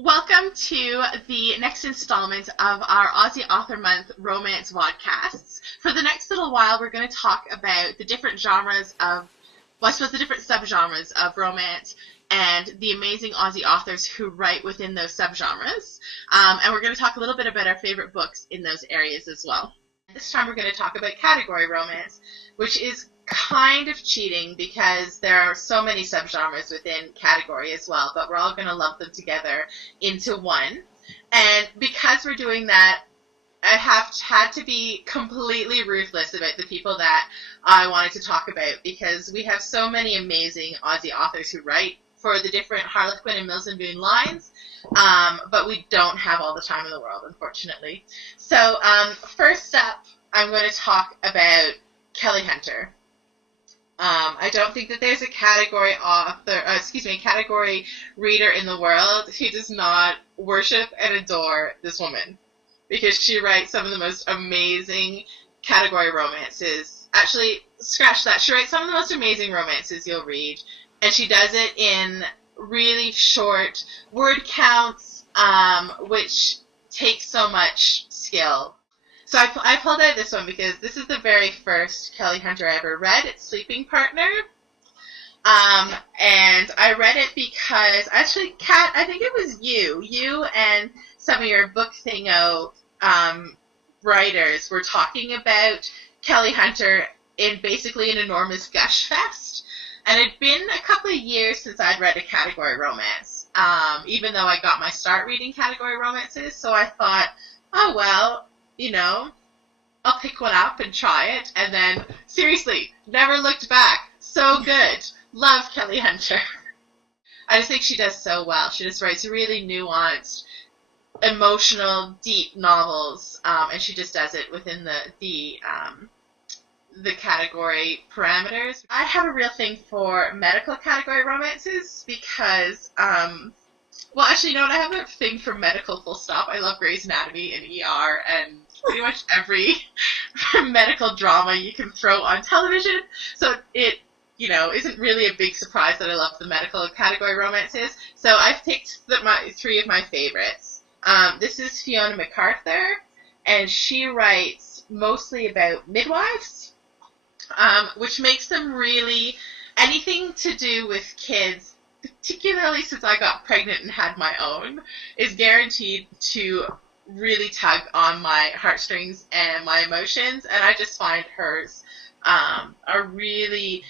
Welcome to the next installment of our Aussie Author Month romance vodcasts. For the next little while, we're going to talk about the different genres of, well, I suppose the different subgenres of romance and the amazing Aussie authors who write within those subgenres. And we're going to talk a little bit about our favorite books in those areas as well. This time we're going to talk about category romance, which is kind of cheating because there are so many subgenres within category as well, but we're all going to lump them together into one. And because we're doing that, I have had to be completely ruthless about the people that I wanted to talk about, because we have so many amazing Aussie authors who write for the different Harlequin and Mills and Boon lines, but we don't have all the time in the world, unfortunately. So first up, I'm going to talk about Kelly Hunter. I don't think that there's a category category reader in the world who does not worship and adore this woman, because she writes some of the most amazing category romances. Actually, scratch that. She writes some of the most amazing romances you'll read, and she does it in really short word counts, which takes so much skill. So I pulled out this one because this is the very first Kelly Hunter I ever read. It's Sleeping Partner. And I read it because, actually, Kat, I think it was you and some of your Book Thingo writers were talking about Kelly Hunter in basically an enormous gush fest. And it'd been a couple of years since I'd read a category romance, even though I got my start reading category romances. So I thought, oh, well, you know, I'll pick one up and try it. And then, seriously, never looked back. So good. Love Kelly Hunter. I just think she does so well. She just writes really nuanced, emotional, deep novels, and she just does it within the category parameters. I have a real thing for medical category romances because, well, actually, no, I have a thing for medical full stop. I love Grey's Anatomy and ER and pretty much every medical drama you can throw on television. So it, isn't really a big surprise that I love the medical category romances. So I've picked three of my favorites. This is Fiona MacArthur, and she writes mostly about midwives, which makes them really anything to do with kids, particularly since I got pregnant and had my own, is guaranteed to really tug on my heartstrings and my emotions, and I just find hers are really,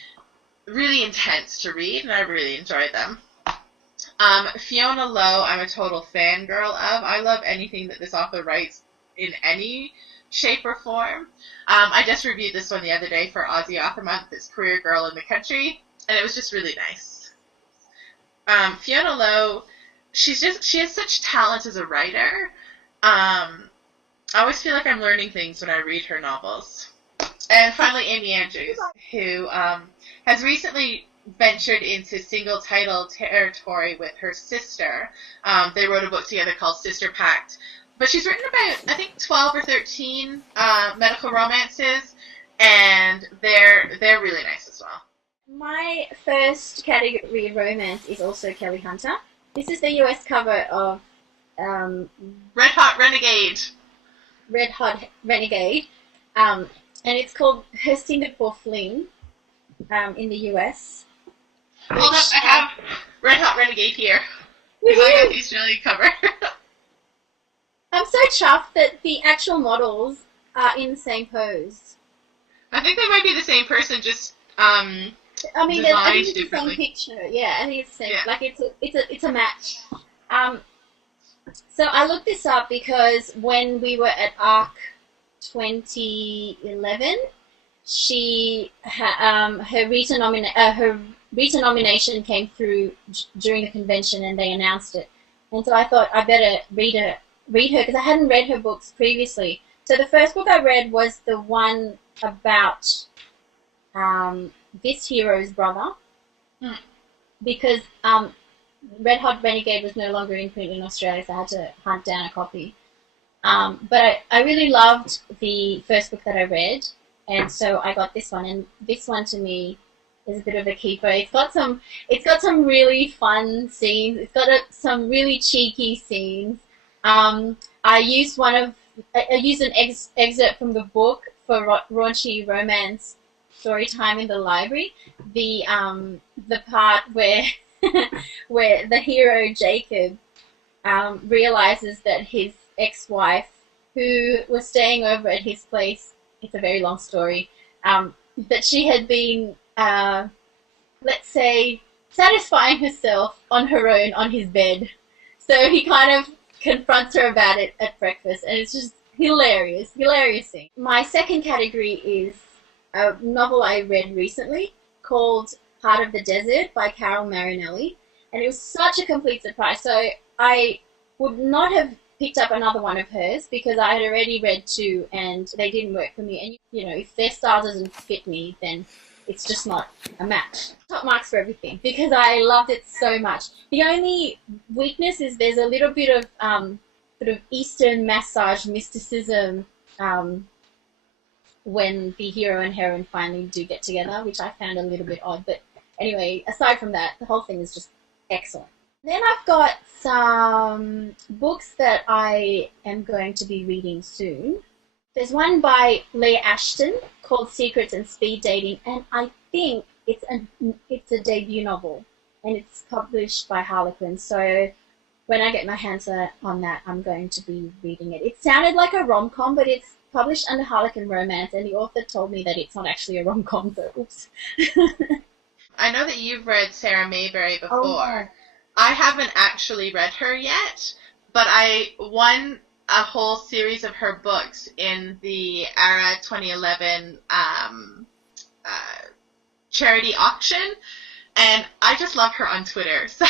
really intense to read, and I really enjoy them. Fiona Lowe, I'm a total fangirl of. I love anything that this author writes in any shape or form. I just reviewed this one the other day for Aussie Author Month, this Career Girl in the Country, and it was just really nice. Fiona Lowe, she has such talent as a writer. I always feel like I'm learning things when I read her novels. And finally, Amy Andrews, who has recently ventured into single title territory with her sister. They wrote a book together called Sister Pact. But she's written about, I think, 12 or 13 medical romances, and they're really nice as well. My first category romance is also Kelly Hunter. This is the US cover of Red Hot Renegade, and it's called Her Singapore Fling in the US. Hold up, I have Red Hot Renegade here. I got the Australian cover. I'm so chuffed that the actual models are in the same pose. I think they might be the same person, just I think it's the differently. same picture. Yeah, I think it's the same. Yeah. Like it's a match. So I looked this up because when we were at ARC 2011, her Rita nomination came through during the convention, and they announced it. And so I thought I better read her because I hadn't read her books previously. So the first book I read was the one about this hero's brother, because Red Hot Renegade was no longer in print in Australia, so I had to hunt down a copy. But I really loved the first book that I read, and so I got this one. And this one to me is a bit of a keeper. It's got some really fun scenes. It's got some really cheeky scenes. I used an excerpt from the book for raunchy romance story time in the library. The part where where the hero Jacob realizes that his ex-wife, who was staying over at his place, it's a very long story, that she had been, let's say, satisfying herself on her own on his bed. So he kind of confronts her about it at breakfast, and it's just hilarious thing. My second category is a novel I read recently called Heart of the Desert by Carol Marinelli, and it was such a complete surprise. So I would not have picked up another one of hers because I had already read two and they didn't work for me. And you know, if their style doesn't fit me, then it's just not a match. Top marks for everything because I loved it so much. The only weakness is there's a little bit of sort of Eastern massage mysticism when the hero and heroine finally do get together, which I found a little bit odd. But anyway, aside from that, the whole thing is just excellent. Then I've got some books that I am going to be reading soon. There's one by Leah Ashton called Secrets and Speed Dating, and I think it's a debut novel, and it's published by Harlequin. So when I get my hands on that, I'm going to be reading it. It sounded like a rom-com, but it's published under Harlequin Romance, and the author told me that it's not actually a rom-com, so oops. I know that you've read Sarah Mayberry before. Oh, yeah. I haven't actually read her yet, but I won a whole series of her books in the ARA 2011 charity auction, and I just love her on Twitter. So,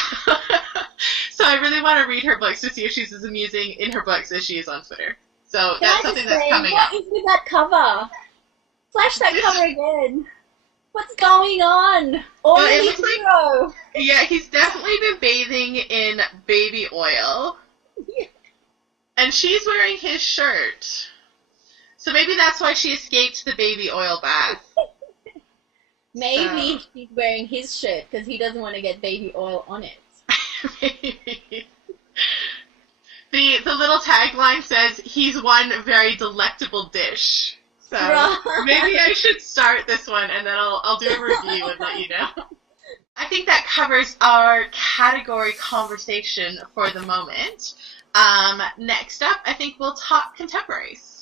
so I really want to read her books to see if she's as amusing in her books as she is on Twitter. So that's something that's coming up. What is with that cover? Flash that cover again. What's going on? Already hero. Yeah, he's definitely been bathing in baby oil. Yeah. And she's wearing his shirt. So maybe that's why she escaped the baby oil bath. Maybe he's wearing his shirt because he doesn't want to get baby oil on it. Maybe. The little tagline says, he's one very delectable dish. So maybe I should start this one and then I'll do a review and let you know. I think that covers our category conversation for the moment. Next up, I think we'll talk contemporaries.